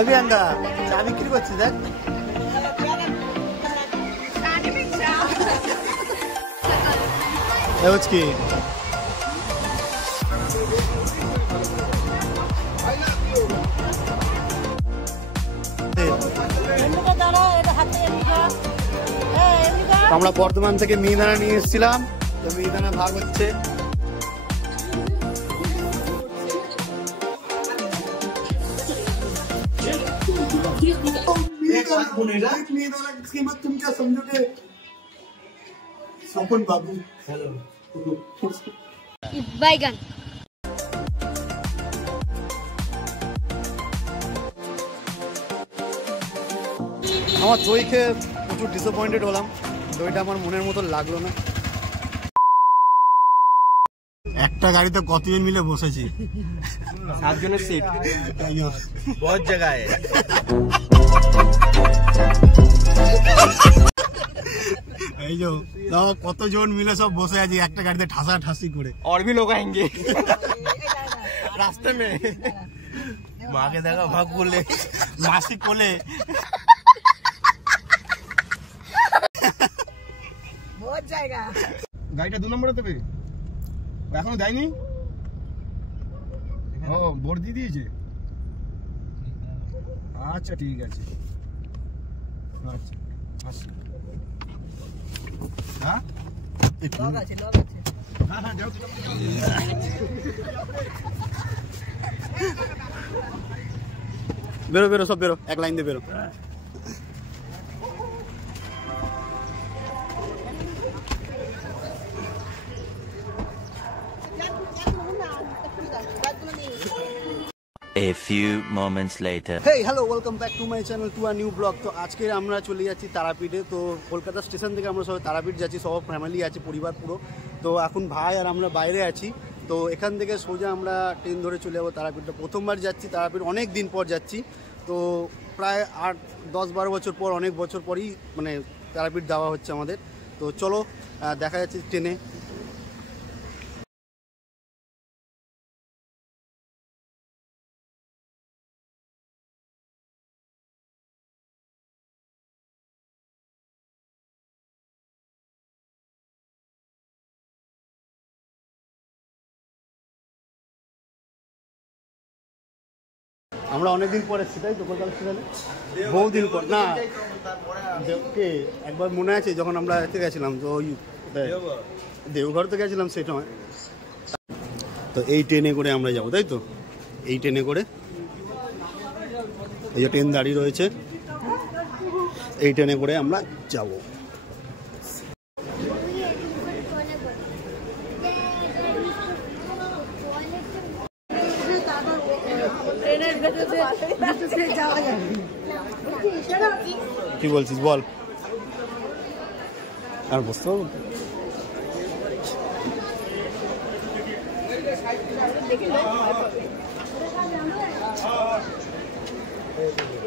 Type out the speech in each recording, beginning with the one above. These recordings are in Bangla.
অভিয়ানদা চা বিক্রি করছি দেখ। কি আমরা বর্ধমান থেকে মিহিদানা নিয়ে এসেছিলাম, তো মিহিদানা ভাগ হচ্ছে। স্বপন বাবু বাইগান। আমার দই খেয়ে প্রচুর ডিসঅ্যাপয়েন্টেড হলাম, দইটা আমার মনের মতো লাগলো না। একটা গাড়িতে কতজন মিলে বসেছি? 7 জনের সিট, বহুত জায়গায়। এই যে কতজন মিলে সব বসে আছি একটা গাড়িতে ঠাসা ঠাসি করে। और भी लोग आएंगे रास्ते में। माँ के देखा भाग बोले मासी कोले बहुत जाएगा। গাড়িটা 2 নম্বরে দেবে, এখনো যায়নি। ও বোর্ড দিয়ে দিয়েছে, আচ্ছা ঠিক আছে। আচ্ছা আচ্ছা হ্যাঁ লগ আছে লগ আছে। হ্যাঁ হ্যাঁ যাও। বেরো বেরো সব বেরো, এক লাইন দিয়ে বেরো। A few moments later. Hey, hello, welcome back to my channel to a new vlog. তো আজকে আমরা চলে যাচ্ছি তারাপীঠে। তো কলকাতা স্টেশন থেকে আমরা সবাই তারাপীঠ যাচ্ছি, সব ফ্যামিলি আছে, পরিবার পুরো। তো এখন ভাই আর আমরা বাইরে আছি। তো এখান থেকে সোজা আমরা ট্রেন ধরে চলে যাবো তারাপীঠে। প্রথমবার যাচ্ছি তারাপীঠ, অনেক দিন পর যাচ্ছি। তো প্রায় 8-10-12 বছর পর, অনেক বছর পরই মানে তারাপীঠ যাওয়া হচ্ছে আমাদের। তো চলো দেখা যাচ্ছে ট্রেনে। আমরা অনেকদিন পরে এসেছি তাই তো কলকাতা স্টেশনে, বহুদিন পর। না কে একবার মনে আছে যখন আমরা এতে গেছিলাম, তো ওই দেওঘর তো গেছিলাম সেই সময়। তো এই ট্রেনে করে আমরা যাবো তাই তো, এই ট্রেনে করে। এই যে ট্রেন দাঁড়িয়ে রয়েছে, এই ট্রেনে করে আমরা যাবো। কি বলছিস বল, আর বুঝতে পারবো।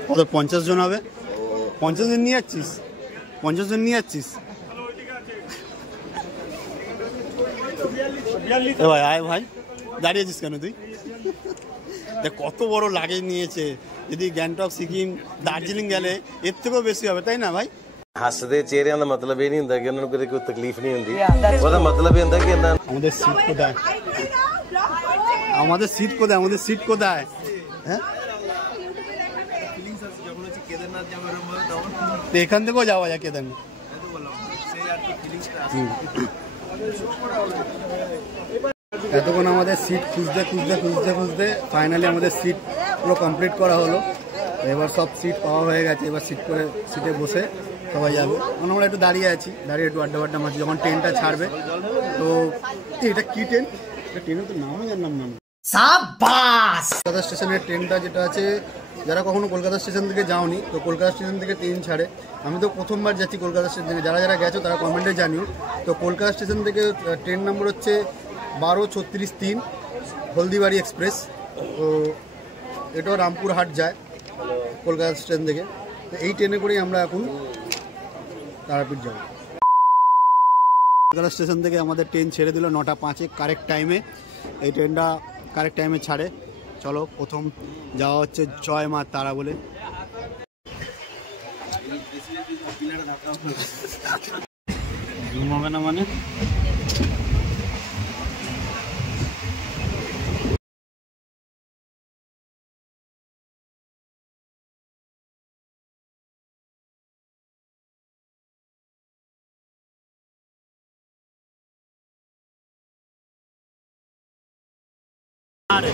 কত 50 জন হবে? 50 জন নিয়ে যাচ্ছিস? 50 জন নিয়ে যাচ্ছিস? ভাই আয় ভাই, দাঁড়িয়েছিস কেন তুই? দেখ কত বড় লাগেজ নিয়েছে। যদি গ্যাংটক, সিকিম, দার্জিলিং গেলে এর থেকেও বেশি হবে, তাই না ভাই? ਹੱਸਦੇ ਚਿਹਰਿਆਂ ਦਾ ਮਤਲਬ ਇਹ ਨਹੀਂ ਹੁੰਦਾ ਕਿ ਉਹਨਾਂ ਨੂੰ ਕੋਈ ਤਕਲੀਫ ਨਹੀਂ ਹੁੰਦੀ, ਉਹਦਾ ਮਤਲਬ ਇਹ ਹੁੰਦਾ ਕਿ ਇਹਨਾਂ আমাদের সিট কোথায়? আমাদের সিট কোথায়? আমাদের সিট কোথায়? হ্যাঁ এখান থেকেও যাওয়া যায় কেদারনাথ। এতক্ষণ আমাদের সিট খুঁজতে খুঁজতে খুঁজতে খুঁজতে ফাইনালি আমাদের সিট পুরো কমপ্লিট করা হলো। এবার সব সিট পাওয়া হয়ে গেছে, এবার সিটে বসে সবাই যাবে। এখন আমরা একটু দাঁড়িয়ে আছি, দাঁড়িয়ে একটু আড্ডা মারছি যখন ট্রেনটা ছাড়বে। তো এটা কি ট্রেন? ট্রেনের তো নামও জানলাম না। কলকাতা স্টেশনের ট্রেনটা যেটা আছে, যারা কখনো কলকাতা স্টেশন থেকে যাওনি, তো কলকাতা স্টেশন থেকে ট্রেন ছাড়ে। আমি তো প্রথমবার যাচ্ছি কলকাতা স্টেশন থেকে, যারা যারা গেছো তারা কমেন্টে জানিও। তো কলকাতা স্টেশন থেকে ট্রেন নম্বর হচ্ছে 1236-3 হলদিবাড়ি এক্সপ্রেস। তো এটাও রামপুরহাট যায় কলকাতা স্টেশন থেকে। তো এই ট্রেনে করেই আমরা এখন তারাপীঠ যাব। কলকাতা স্টেশন থেকে আমাদের ট্রেন ছেড়ে দিল 9টা 5-এ কারেক্ট টাইমে। এই ট্রেনটা কারেক্ট টাইমে ছাড়ে। চলো প্রথম যাওয়া হচ্ছে জয় মা তারা বলে। জুম হবে না মানে আরে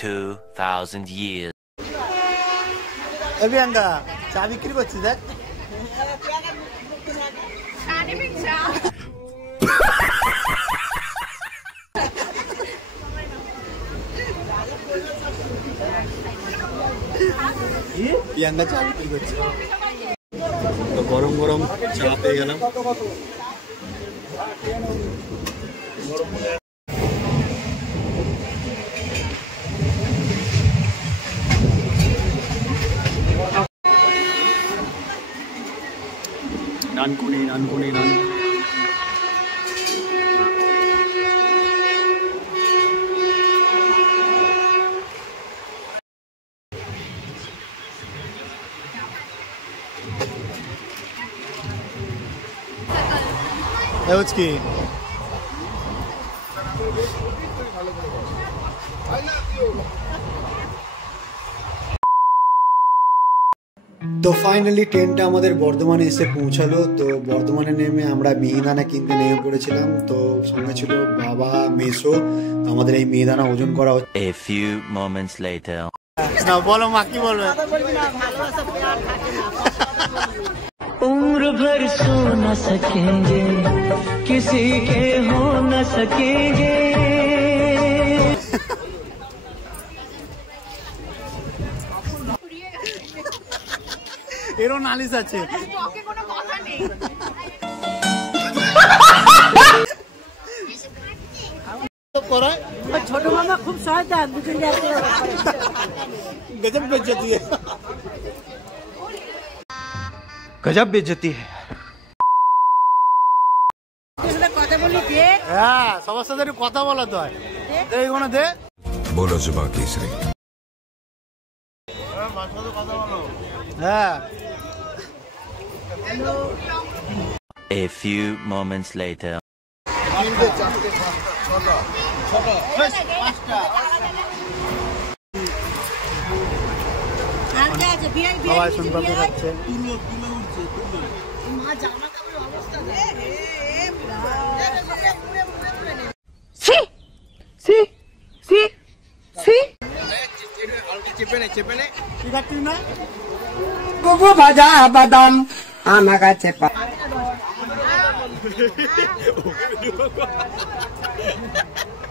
2000 years. এবিয়াঙ্গা চা বিক্রি করছি দেখ। প্রিয়াঙ্কা চা বিক্রি করছে। তো গরম গরম চা পেয়ে গেলাম। নানকুনি নানকুনি নান কি তো ফাইনালি ট্রেনটা আমাদের বর্ধমানে এসে পৌঁছালো। তো বর্ধমানে নেমে আমরা মিহিদানা কিনতে নেমে পড়েছিলাম। তো সঙ্গে ছিল বাবা মেসো। আমাদের এই মিহিদানা ওজন করা হচ্ছে। A few moments later. না বলো মা কি বলবে? उम्र भर सो न सकेंगे किसी के हो न सकेंगे। এরও নালিশ আছে। ছোট মামা খুব সহায়তা গজব বেজ্জতি है। गजब बेइज्जती है। কথা বলি দে। হ্যাঁ সবার সাথে একটু কথা বলা তো হয়। এইগুলো দে बोलो जुबा केसरी। হ্যাঁ A few moments later. সবাই শুনতে পাচ্ছে। ভাজা বাদাম আমার কাছে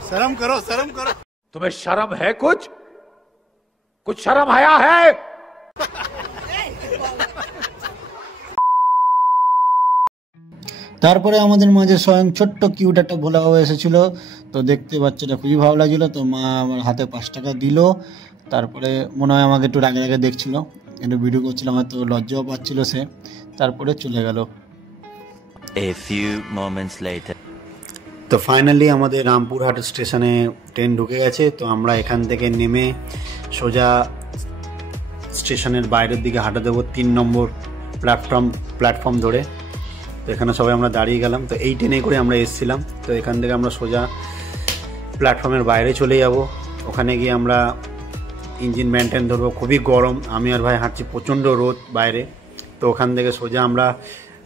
शर्म करो शर्म करो। तुम्हें शर्म है? कुछ शर्म आया है? তারপরে আমাদের মাঝে স্বয়ং ছোট্ট কিউট একটা ভোলা বাবা এসেছিল। তো দেখতে বাচ্চাটা খুবই ভালো লাগছিল। তো মা আমার হাতে 5 টাকা দিল। তারপরে মনে হয় আমাকে একটু রাগে রাগে দেখছিল, একটু ভিডিও করছিলাম, হয়তো লজ্জাও পাচ্ছিল সে। তারপরে চলে গেল। A few moments later. তো ফাইনালি আমাদের রামপুরহাট স্টেশনে ট্রেন ঢুকে গেছে। তো আমরা এখান থেকে নেমে সোজা স্টেশনের বাইরের দিকে হাঁটা দেবো 3 নম্বর প্ল্যাটফর্ম ধরে। তো এখানে সবাই আমরা দাঁড়িয়ে গেলাম। তো এই ট্রেনে করে আমরা এসেছিলাম। তো এখান থেকে আমরা সোজা প্ল্যাটফর্মের বাইরে চলে যাব। ওখানে গিয়ে আমরা ইঞ্জিন মেনটেন ধরবো। খুবই গরম, আমি আর ভাই হাঁটছি, প্রচণ্ড রোদ বাইরে। তো ওখান থেকে সোজা আমরা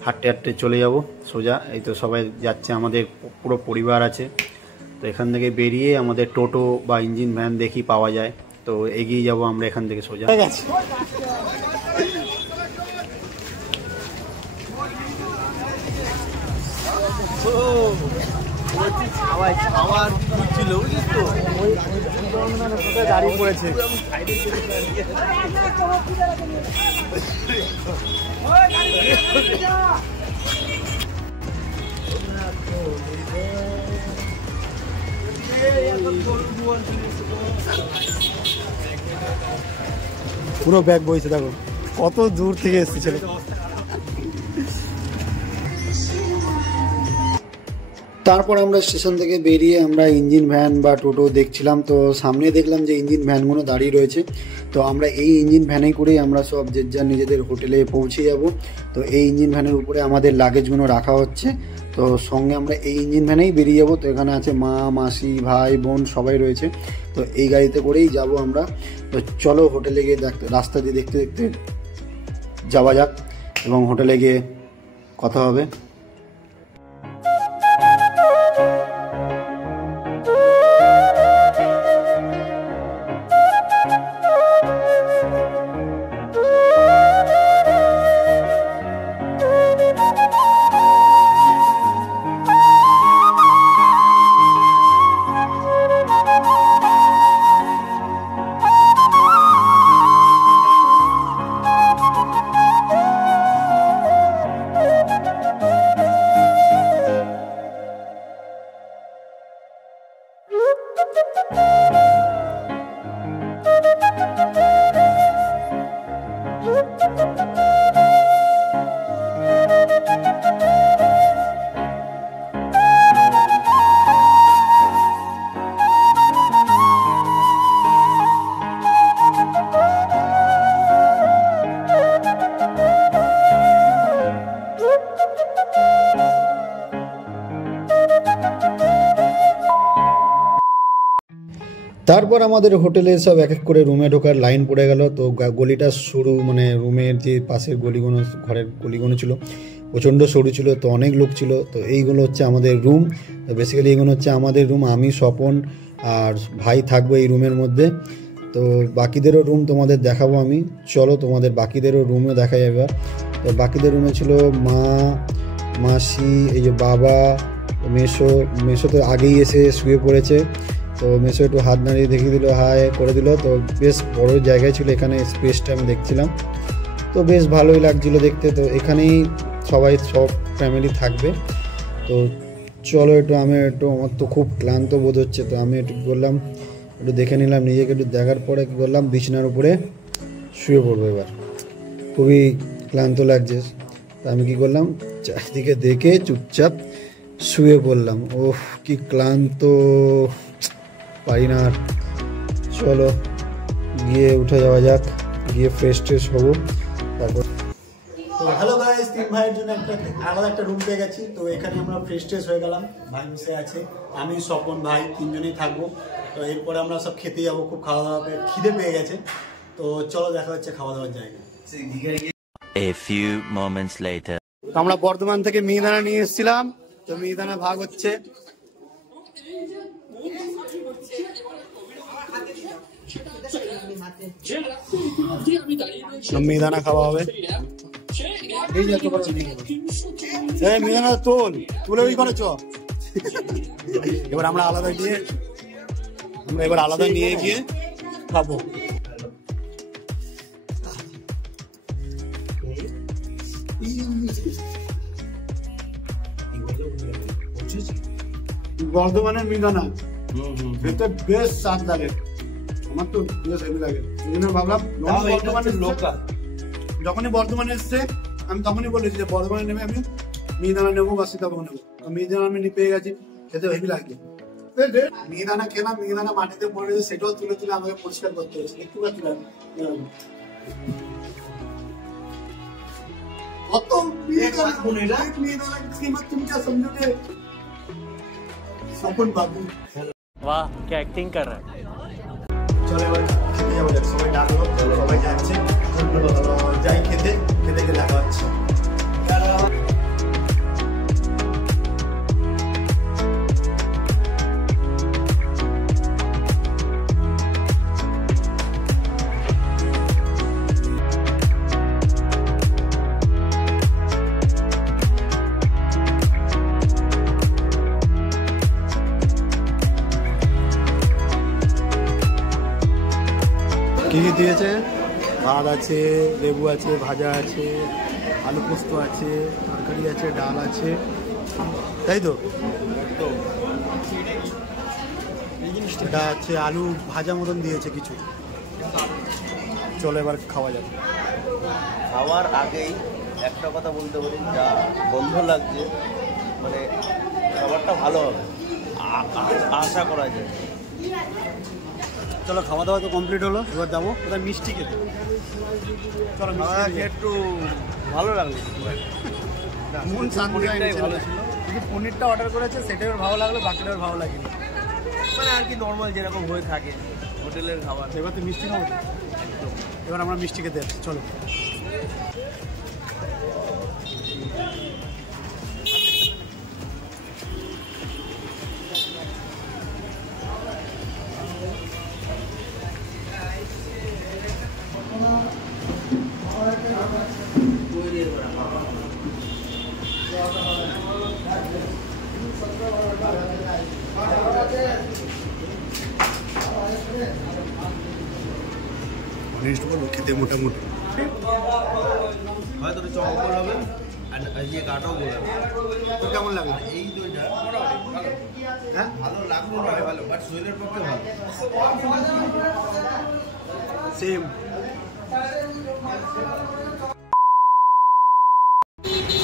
হাঁটতে হাঁটতে চলে যাব সোজা। এই তো সবাই যাচ্ছে, আমাদের পুরো পরিবার আছে। তো এখান থেকে বেরিয়ে আমাদের টোটো বা ইঞ্জিন ভ্যান দেখি পাওয়া যায়। তো এগিয়ে যাব আমরা এখান থেকে সোজা। দাঁড়িয়ে পড়েছে। পুরো ব্যাগ বইছে, দেখো কত দূর থেকে এসেছে ছেলে। তারপর আমরা স্টেশন থেকে বেরিয়ে আমরা ইঞ্জিন ভ্যান বা টোটো দেখছিলাম। তো সামনে দেখলাম যে ইঞ্জিন ভ্যানগুলো দাঁড়িয়ে রয়েছে। তো আমরা এই ইঞ্জিন ভ্যানে করেই আমরা সব যে যার নিজেদের হোটেলে পৌঁছে যাব। তো এই ইঞ্জিন ভ্যানের উপরে আমাদের লাগেজগুলো রাখা হচ্ছে। তো সঙ্গে আমরা এই ইঞ্জিন ভ্যানেই বেরিয়ে যাব। তো এখানে আছে মা, মাসি, ভাই, বোন সবাই রয়েছে। তো এই গাড়িতে করেই যাব আমরা। তো চলো হোটেলে গিয়ে রাস্তা দিয়ে দেখতে দেখতে যাওয়া যাক এবং হোটেলে গিয়ে কথা হবে। তারপর আমাদের হোটেলে সব এক এক করে রুমে ঢোকার লাইন পড়ে গেল। তো গলিটা সরু, মানে রুমের যে পাশের গলিগুলো, ঘরের গলিগুলো ছিল প্রচণ্ড সরু ছিল। তো অনেক লোক ছিল। তো এইগুলো হচ্ছে আমাদের রুম। তো বেসিক্যালি এইগুলো হচ্ছে আমাদের রুম। আমি, স্বপন আর ভাই থাকবো এই রুমের মধ্যে। তো বাকিদেরও রুম তোমাদের দেখাবো আমি। চলো তোমাদের বাকিদেরও রুমও দেখাই এবার। তো বাকিদের রুমে ছিল মা, মাসি, এই যে বাবা, মেসো তো আগেই এসে শুয়ে পড়েছে। তো মেসো একটু হাত নাড়িয়ে দেখিয়ে দিল, হাই করে দিল। তো বেশ বড় জায়গায় ছিল এখানে, স্পেসটা আমি দেখছিলাম। তো বেশ ভালোই লাগছিল দেখতে। তো এখানেই সব ফ্যামিলি থাকবে। তো চলো আমার তো খুব ক্লান্ত বোধ হচ্ছে। তো আমি একটু বললাম, একটু দেখে নিলাম নিজেকে, একটু দেখার পরে কী করলাম, বিছানার উপরে শুয়ে পড়বো। এবার খুবই ক্লান্ত লাগছে। তো আমি কী করলাম, চারিদিকে দেখে চুপচাপ শুয়ে পড়লাম। ওহ কি ক্লান্ত, পারি না আর। চলো গিয়ে উঠে যাওয়া যাক, গিয়ে ফ্রেশ হবো তারপর। তো হ্যালো গাইস, তিন ভাইয়ের জন্য আলাদা একটা রুম পেয়ে গেছি। তো এখানে আমরা ফ্রেশ হয়ে গেলাম। ভাই বসে আছে, আমি, স্বপন, ভাই তিনজনেই থাকবো। তো এরপরে আমরা সব খেতে যাবো। খুব খাওয়া দাওয়া খিদে পেয়ে গেছে। তো চলো দেখা হচ্ছে খাওয়া দাওয়ার জায়গায়। A few moments later. আমরা বর্ধমান থেকে মিহিদানা নিয়ে এসেছিলাম। তো মিহিদানা ভাগ হচ্ছে। মিহিদানা খাওয়া হবে। মিহিদানা তুলে ওই করে চ। এবার আমরা আলাদা নিয়ে গিয়ে খাবো। বর্ধমানের মিহিদানা এটা বেশ স্বাদ লাগে, আমার তো বেশ হেভি লাগে। ভাবলাম যখনই বর্ধমানে এসছে আমি তখনই বলেছি যে বর্ধমানে নেমে আমি মিহিদানা নেবো বা সীতাভোগ নেবো। মিহিদানা আমি পেয়ে গেছি, খেতে হেভি লাগছে। মিহিদানা খেলাম, মিহিদানা মাটিতে পড়ে গেছে, সেটাও তুলে আমাকে পরিষ্কার করতে হয়েছে। দেখতে পাচ্ছিলাম কত মিহিদানা তুমি क्या समझोगे স্বপন বাবু। वाह क्या एक्टिंग कर रहा है। চলো এবার খেতে যাবো, সবাই ডাকলো, সবাই যাচ্ছে, যাই খেতে দেখা হচ্ছে। কি কি দিয়েছে? ভাত আছে, লেবু আছে, ভাজা আছে, আলু পোস্ত আছে, তরকারি আছে, ডাল আছে, তাই তো? এটা আছে আলু ভাজা মতন দিয়েছে কিছু। চলো এবার খাওয়া যাবে। খাওয়ার আগেই একটা কথা বলতে পারি, যা বন্ধ লাগছে, মানে খাবারটা ভালো হবে আশা করা যায়। চলো খাওয়া দাওয়া তো কমপ্লিট হলো, এবার যাবো কোথায় মিষ্টি খেতে। চলো একটু ভালো লাগলো, মন শান্তি হয়নি, ভালো ছিল। কিন্তু পনিরটা অর্ডার করেছে সেটাও ভালো লাগলো, বাকিটাও ভালো লাগেনি। মানে আর কি নর্মাল যেরকম হয়ে থাকে হোটেলের খাবার। এবার তো মিষ্টি খাবো, এবার আমরা মিষ্টি খেতে যাচ্ছি, চলো। অনেস্ট বলো, খেতে মোটামুটি হয়তো চপ হবে আর ইয়ে কাটাও বলবে। তো কেমন লাগলো? এই দইটা হ্যাঁ ভালো লাগলো না, ভালো বাট শরীরের পক্ষে ভালো। সেম।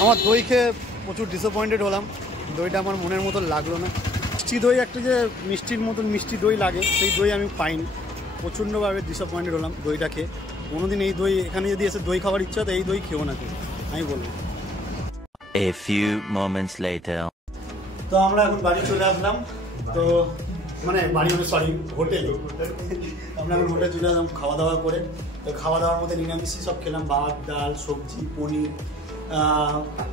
আমার দই খেয়ে প্রচুর ডিসঅ্যাপয়েন্টেড হলাম। দইটা আমার মনের মতো লাগলো না। মিষ্টি দই একটা যে মিষ্টির মতন মিষ্টি দই লাগে, সেই দই আমি পাইনি। প্রচণ্ডভাবে ডিসঅ্যাপয়েন্টেড হলাম দইটা খেয়ে। কোনোদিন এই দই এখানে যদি এসে দই খাওয়ার ইচ্ছা তো এই দই খেও না কেউ, আমি বলবো। A few moments later. তো আমরা এখন বাড়ি চলে আসলাম। তো মানে বাড়ি মানে সরি হোটেলে, আমরা এখন হোটেলে চলে আসলাম খাওয়া দাওয়া করে। তো খাওয়া দাওয়ার মধ্যে নিরামিষই সব খেলাম, ভাত ডাল সবজি পনির,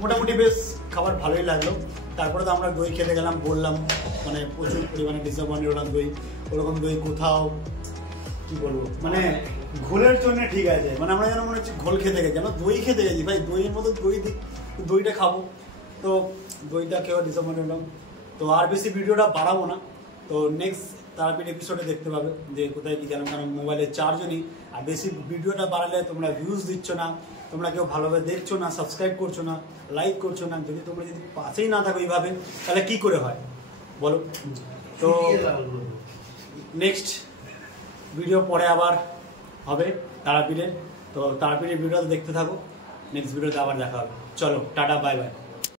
মোটামুটি বেশ খাবার ভালোই লাগলো। তারপরে তো আমরা দই খেতে গেলাম, বললাম মানে প্রচুর পরিমাণে ডিসঅ্যাপয়েন্টেড হলাম। দই ওরকম দই কোথাও কী বলবো, মানে ঘোলের জন্য ঠিক আছে, মানে আমরা যেন মনে হচ্ছে ঘোল খেতে গেছি, যেন দই খেতে গেছি। ভাই দইয়ের মতো দইটা খাবো, তো দইটা খেয়েও ডিসঅ্যাপয়েন্টেড হলাম। তো আর বেশি ভিডিওটা বাড়াবো না, তো নেক্সট তারাপীঠ এপিসোডে দেখতে পাবে যে কোথায় কী গেলাম, কারণ মোবাইলের চার্জও নেই। আর বেশি ভিডিওটা বাড়ালে তোমরা ভিউজ দিচ্ছ না, তোমরা কেউ ভালোভাবে দেখছো না, সাবস্ক্রাইব করছো না, লাইক করছো না। যদি তোমরা যদি পাশেই না থাকো এইভাবে, তাহলে কী করে হয় বলো? তো নেক্সট ভিডিও পরে আবার হবে তারাপীঠের। তো তারাপীঠের ভিডিওটা দেখতে থাকো, নেক্সট ভিডিওতে আবার দেখা হবে। চলো টাটা, বাই বাই।